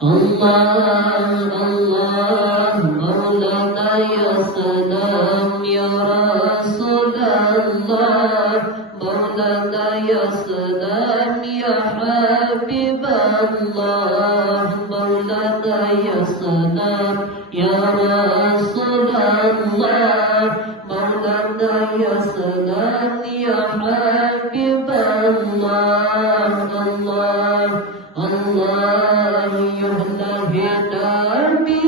Allah, Allah, Maulana ya salam ya Rasulullah, Maulana ya salam ya Habiballah, Maulana ya salam ya Rasulullah, Maulana ya salam ya Habiballah. Allah, Allah, ya Nabi,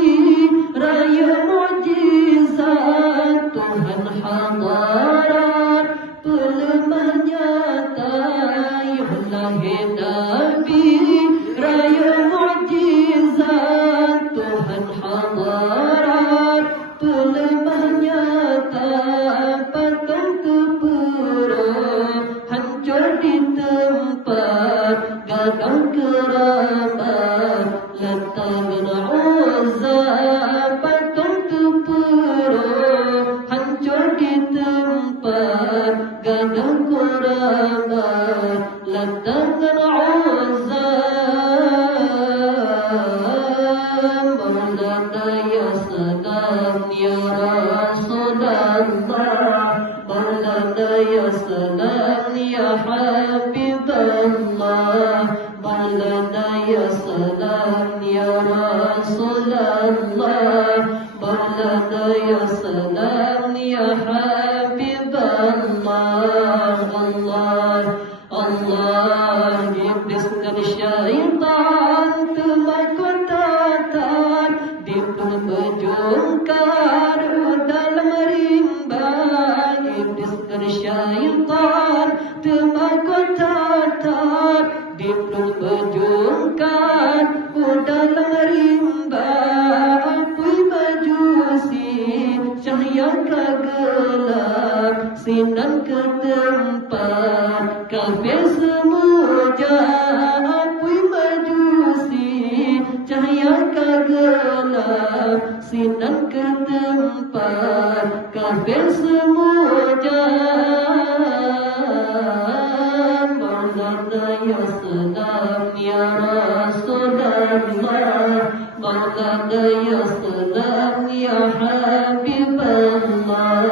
raya mujizat Tuhan hadirat pelemah nyata. Ya Nabi, raya mujizat Tuhan hadirat pelemah nyata. Patung kepura hancur di tempat gagang kerabat lantaran Uzza. Patung kepura hancur di tempat gagang kerabat lantaran Uzza. Maulana ya salam ya Rasulullah, Maulana ya salam ya Habiballah, Maulana ya salam ya Rasulullah, Maulana ya salam ya Habiballah. Allah, Allah, iblis dan syaitan telah kotatan diperbejungkar dalam rimba. Iblis dan syaitan telah kotatan diperbejungkar dalam rimba. Apui majusi cahaya kegelap sinan ke tempat kafir semuja. Apui majusi cahaya kegelap sinan ke tempat kafir semuja. Maulana ya salam ya Rasulullah, Maulana ya salam ya Habiballah,